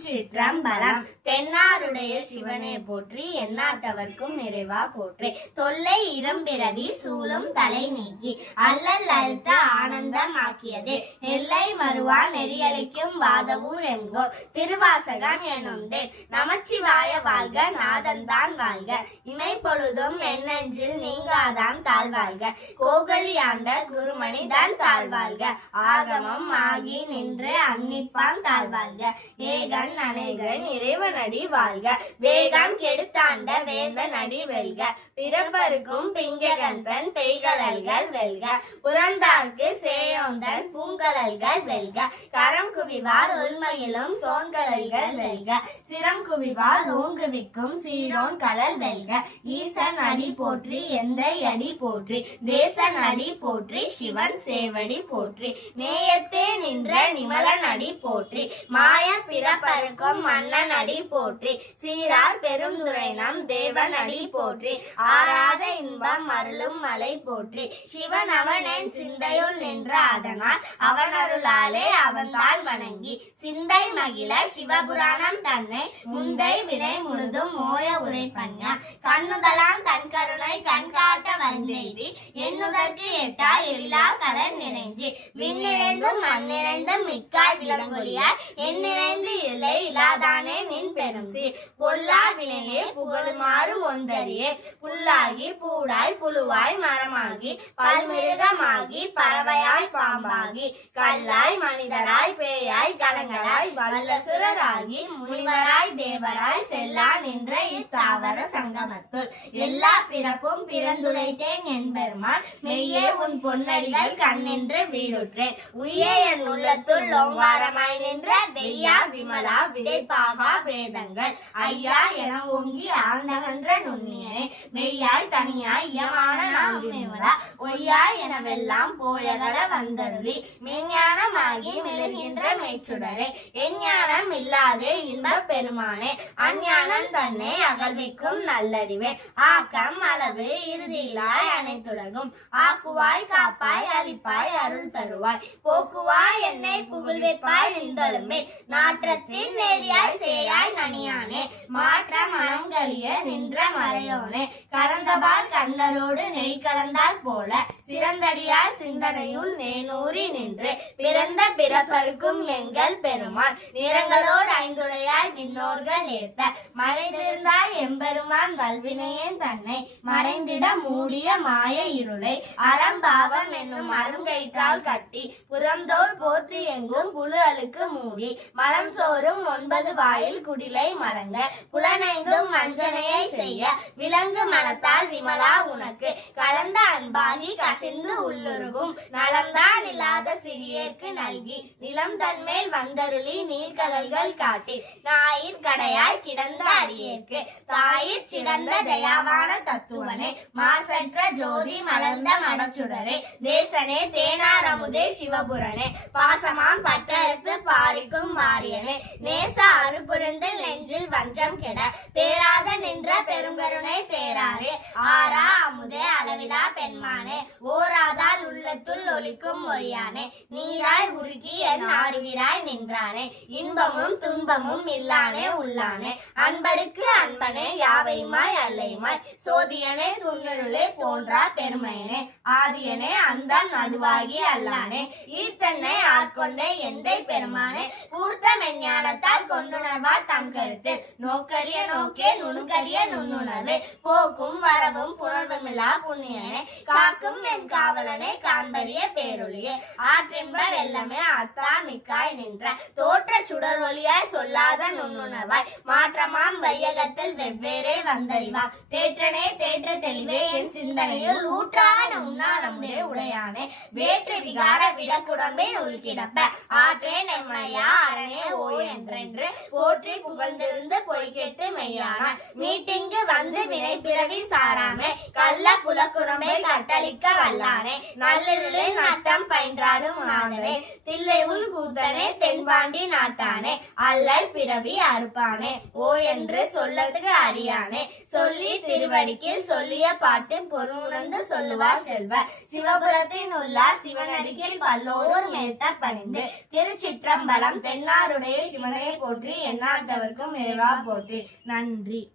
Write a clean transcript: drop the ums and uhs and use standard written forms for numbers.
திருச்சிற்றம்பலம். தென்னாருடைய சிவனே போற்றி, எந்நாட்டவர்க்கும் இறைவா போற்றி. தொல்லை இரும்பிறவி சூழும் தலை நீக்கி அல்லல் அறுத்த ஆனந்தம் ஆக்கியதே எல்லை மறுவா நெறியளிக்கும் வாதவூர் எங்கோ திருவாசகம் எனுந்தேன். நமச்சிவாய வாழ்க, நாதன்தான் வாழ்க, இமை பொழுதும் எண்ணெஞ்சில் நீங்காதான் தாழ்வாழ்க, கோகலியாண்ட குருமணிதான் தாழ்வாழ்க, ஆகமம் ஆகி நின்று அன்னிப்பான் தாழ்வாழ்க, ஏகன் அநேகன் இறைவனடி வாழ்க, வேகம் கெடுத்தாண்ட வேந்தன் அடி வெல்க, பிறப்பருக்கும் பிங்ககந்தன் பெய்கலல்கள் வெல்க, புறந்தார்க்கு சேயோந்தன் பூங்கலல்கள் வெல்க, கரம் குவிவார் உள்மையிலும் தோன்கலல்கள் வெல்க, சிரம் குவிவார் ஊங்குவிக்கும் சீரோன் கலல் வெல்க, ஈசன் அடி போற்றி எந்தை அடி போற்றி, தேசன் அடி போற்றி சிவன் சேவடி போற்றி, நேயத்தே நின்ற நிமலன் அடி போற்றி, மாய பிறப்பருக்கும் மன்னன் அடி போற்றி, சீரார் பெருந்துரைனம் தேவன் அடி போற்றி, ஆராத இன்பம் அருளும் மலை போற்றி, சிவன் அவனின் சிந்தையுள் நின்ற அதனால் அவன் அருளாலே அவன்தான் வணங்கி, சிந்தை மகிழ சிவபுராணம் தன்னை முந்தை வினை முழுதும் மோய உரைப்பண்ண, கண்ணுதலான் தன் கருணை கண்காட்ட வந்தெய்தி, எண்ணுதற்கு எட்டா எழிலா கலன் நிறைஞ்சி, விண்ணிறைந்தும் மண்ணிறைந்தும் மிக்காய் விளங்கொழியாய், எண்ணிறைந்து இல்லை இலாதானே நின் பெரும் சீர், பொல்லா வினையே புகழுமாறு ஒன்றறியே, புல்லாகி பூடாய் புழுவாய் மரமாகி பல்மிருகமாகி பறவையாய் பாம்பாகி கல்லாய் மனிதராய் பேயாய் கலங்களாய் வல்லசுரராகி முனிவராய் தேவராய் செல்லா நின்ற இத்தாவர சங்கமத்துள், எல்லா பிறப்பும் பிறந்துளைத்தேன் என்பெருமான், மெய்யே உன் பொன்னடிகள் கண்ணென்று வீடுற்றேன், உய்யே என் உள்ளத்துள் ஓங்காரமாய் நின்ற வெய்யா விமலா விடைப்பாகா வேதங்கள், ஐயா என ஓங்கி ஆழ்ந்தகன்ற நுண்ணியனே, மெய்யாய் தனியாய் இயமான நாமேவலா, ஒய்யாய் எனவெல்லாம் போயகல வந்தருளி, மெஞ்ஞானமாகி மெழுகின்ற மெய்ச்சுடரே, எஞ்ஞானம் இல்லாதே இன்பப் பெருமானே, அஞ்ஞானம் தன்னை அகழ்விக்கும் நல்லறிவே, ஆக்கம் அளவு இறுதியிலாய் அனைத்துலகும், ஆக்குவாய் காப்பாய் அளிப்பாய் அருள் தருவாய், போக்குவாய் என்னை புகழ்விப்பாய் நின்றொழும்பே, நாற்றத்தின் நேரியாய் சேயாய் நனியானே, மாற்ற மனங்களிய நின்ற மறையோனே, கறந்தபால் கண்ணரோடு நெய் கலந்தால் போல, சிறந்தடியாய் சிந்தனையுள் நேனூறி நின்று, பிறந்த பிறப்பருக்கும் எங்கள் பெருமான், நிறங்களோடு ஐந்துடையாய் விண்ணோர்கள் ஏத்த, மறைந்திருந்தாய் எம்பெருமான் வல்வினையேன் தன்னை, மறைந்திட மூடிய மாய இருளை, அறம்பாவம் என்னும் அருங்கயிற்றால் கட்டி, புறந்தோல் போத்து எங்கும் புழு அழுக்கு மூடி, மலம் சோறும் 9 வாயில் குடிலை மலங்க, புலனைந்தும் வஞ்சனையை செய்ய, விலங்கு மனத்தால் விமலா உனக்கு, கலந்த அன்பாகி கசிந்து உள்ளுருகும், நலம்தான் இல்லாத சிறியேற்கு நல்கி, நிலம் தன்மேல் வந்தருளி நீர்கடல்கள் காட்டி, ஞாயிற் கடையாய் கிடந்த அடியேற்கு, தாயிற் சிறந்த தயாவான தத்துவனே, மாசற்ற ஜோதி மலர்ந்த மடச்சுடரே, தேசனே தேனாரமுதே சிவபுரனே, பாசமாம் பட்டறுத்து பாரிக்கும் மாரியனே, நேச அறுபுரிந்து நெஞ்சில் வஞ்சம் கெட, பேராத நின்ற பெருங்கருணை பேராரே, ஆரா அமுதே அளவிலா பெண்மானே, ஓராதால் உள்ளத்துள் ஒலிக்கும் மொழியானே, நீராய் உருகி என் ஆறுகிறாய் நின்றானே, இன்பமும் துன்பமும் இல்லானே உள்ளானே, அன்பருக்கு அன்பனே யாவையுமாய் அல்லையுமாய், சோதியனே துண்ணிருளே தோன்றா பெருமையனே, ஆதியனே அந்த நடுவாகி அல்லானே, ஈர்த்தன்னை ஆட்கொண்டே எந்தை பெருமானே, பூர்த்த மெஞ்ஞானத்தால் கொண்டுணர்வார் தம் கருத்து, நோக்கரிய நோக்கே நுணுக்கரிய நுண்ணுணர்வே, போக்கும் வரவும் புணர்வுமில்லா புண்ணியனே, காக்கும் என் காவலனே காண்பரிய பேரொழியே, ஆற்றின்ப வெள்ளமே அத்தா மிக்காய் நின்ற, தோற்ற சுடர் ஒளியாய் சொல்லாத நுண்ணுணர்வாய், மாற்றமாம் வையகத்தில் வெவ்வேறே வந்தறிவா, தேற்றனே தேற்ற தெளிவே என் சிந்தனையில் ஊற்றான உண்ணாரமுதே உடையானே, வேற்று விகார விடக்குடம்பே உள்கிடப்ப, ஆற்றேன் எம்மையா அரணே ஓ என்றென்று போற்றி புகழ்ந்திருந்து பொய்கேட்டு மெய்யானான், மீட்டிங்கு வந்து வினை பிறவி சாராமே, கள்ள புலக்குறமை கட்டளிக்க வல்லானே, நள்ளிருளில் நட்டம் பயின்றாடும் ஆனே, தில்லை உள் கூத்தனே தென்பாண்டி நாட்டானே, அல்லல் பிறவி அறுப்பானே, ஓ என்று சொல்லத்துக்கு அறியானே, சொல்லி திருவடிக்கில் சொல்லிய பாட்டு பொருளுணர்ந்து சொல்லுவார் செல்வர், சிவபுரத்தின் உள்ளார் சிவனடிக்கில் பல்லோர் மேத்த பணிந்து, திருச்சிற்றம்பலம். தென்னாருடைய சிவனை போற்றி, எந்நாட்டவர்க்கும் இறைவா போற்றி. நன்றி.